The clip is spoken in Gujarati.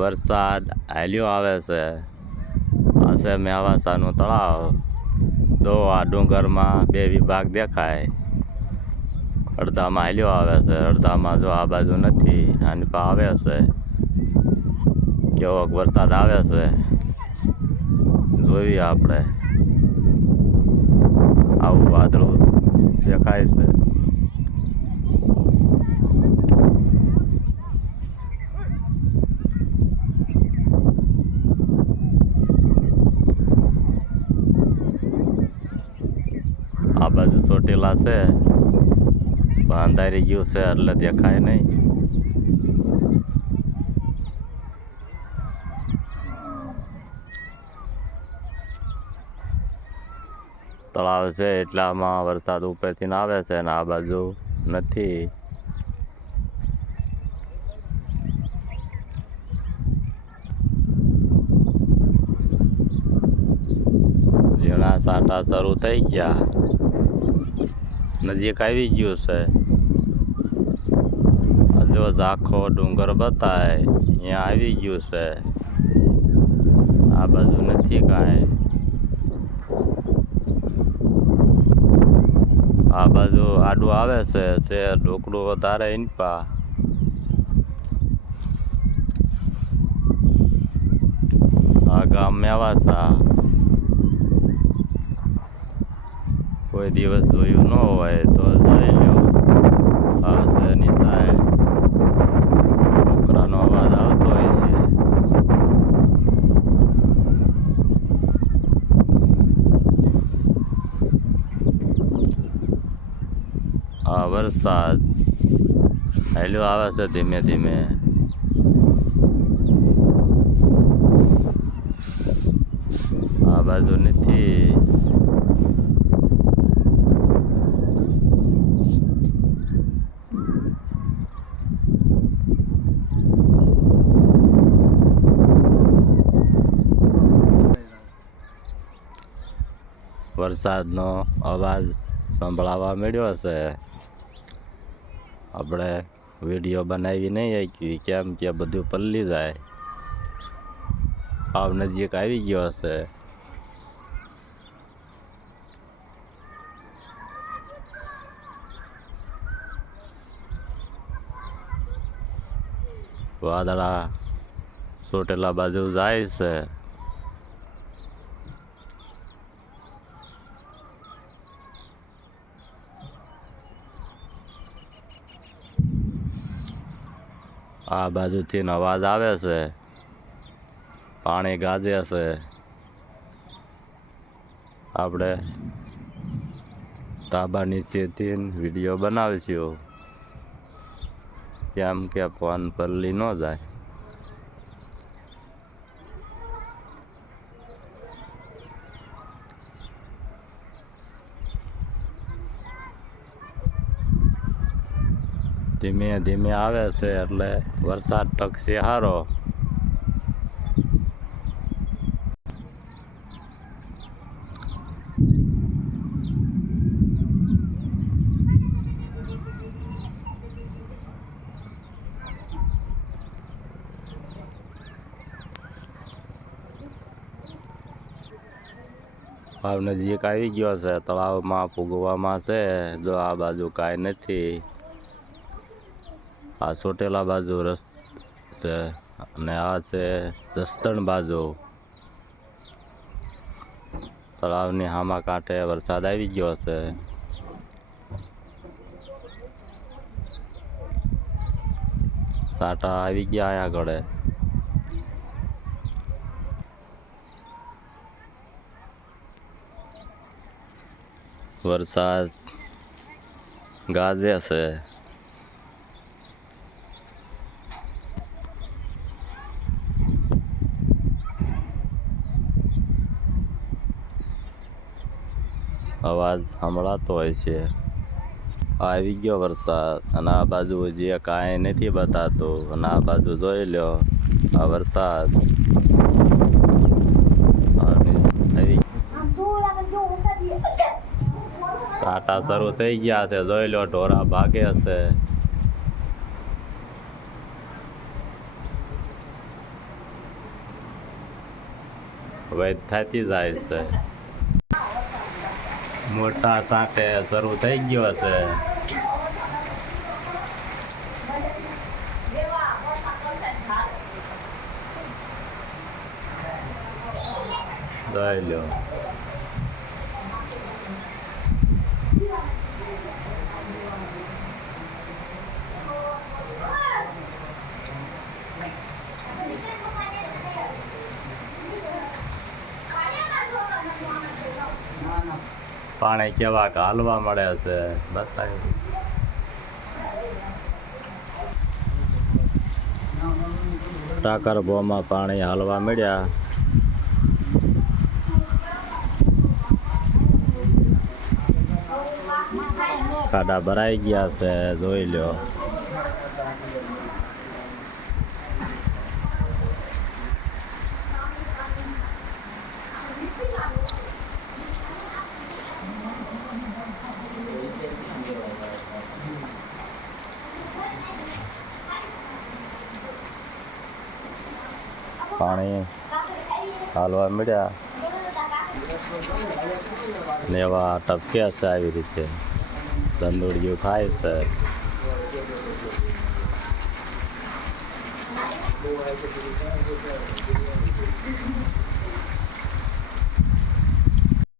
વરસાદ હાલ્યો આવે છે. આ છે મેવાસાનું તળાવ. જો આ ડુંગરમાં બે વિભાગ દેખાય. અડધામાં હાલ્યો આવે છે, અડધામાં જો આ બાજુ નથી. આની પા આવે છે. કેવોક વરસાદ આવે છે જોઈએ આપણે. આવું વાદળું દેખાય છે. આ બાજુ ચોટીલા છે પણ અંધારી ગયું છે એટલે દેખાય નહીં. તળાવ છે એટલામાં વરસાદ ઉપરથી આવે છે ને આ બાજુ નથી. ઝીણા સાંટા શરૂ થઈ ગયા. નજીક આવી ગયું છે. જો ઝાખો ડુંગર બતાય અહીંયા આવી ગયું છે. આ બાજુ નથી કાંઈ. આ બાજુ આડું આવે છે ઢોકળું વધારે ઇનપા. આ ગામ મેવાસા. કોઈ દિવસ જોયું ન હોય તો જોઈ લો. આ છે નિશાળ. છોકરાનો અવાજ આવતો હોય છે. આ વરસાદ હાલ્યો આવે છે ધીમે ધીમે. આ બાજુ નથી. વરસાદનો અવાજ સંભળાવા મળ્યો છે. આપણે વિડીયો બનાવી નહીં શકીએ કેમ કે બધું પલળી જાય. આવ નજીક આવી ગયો છે. વાદળા ચોટેલા બાજુ જાય છે. આ બાજુથી અવાજ આવે છે. પાણી ગાજે છે. આપણે ધાબા નીચેથી વિડીયો બનાવીશું કેમ કે ફોન પલળી ન જાય. ધીમે ધીમે આવે છે એટલે વરસાદ ટકશે સારો. ભાવ નજીક આવી ગયો છે. તળાવમાં ફૂગવામાં છે. જો આ બાજુ કાંઈ નથી. આ ચોટેલા બાજુ રસ્તો છે અને આ છે જસદણ બાજુ. તળાવની સામા કાંઠે વરસાદ આવી ગયો છે. સાંટા આવી ગયા આગળ. વરસાદ ગાજે છે. અવાજ સંભળાતો હોય છે. આવી ગયો વરસાદ અને આ બાજુ હજી કાંઈ નથી બતાતું. અને આ બાજુ જોઈ લો આ વરસાદ સાંટા શરૂ થઈ ગયા છે. જોઈ લો ઢોરા ભાગે છે. વૈદ થતી જાય છે. મોટા સાંટે શરૂ થઈ ગયો છે. જોઈ લો. પાણી કેવા હાલવા મળે છે બતાવી. ટાકર બોમાં પાણી હાલવા મળ્યા. ખાડા ભરાઈ ગયા છે, જોઈ લો. પાણી હાલવા મળ્યા ને એવા ટપકે છે. આવી રીતે ધંધોડિયું ખાય છે.